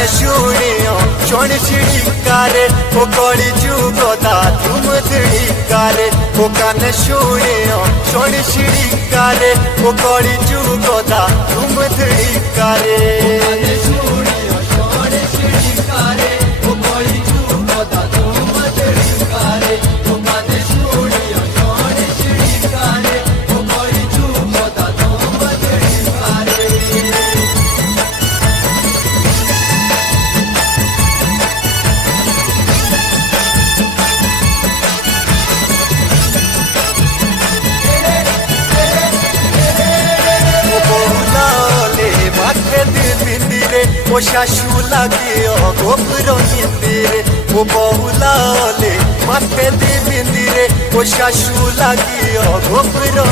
काने शुणियो शोण छिड़कारे ओ कली जुगदा धूम धड़कारे ओ काने शुणियो शोण छिड़कारे ओ कली जुगदा धूम धड़कारे ओ शाशु लगे गोबरो निंदिरे ओ बहुलाले माथे दी बिंदिरे ओ शाशु लगे गोबरो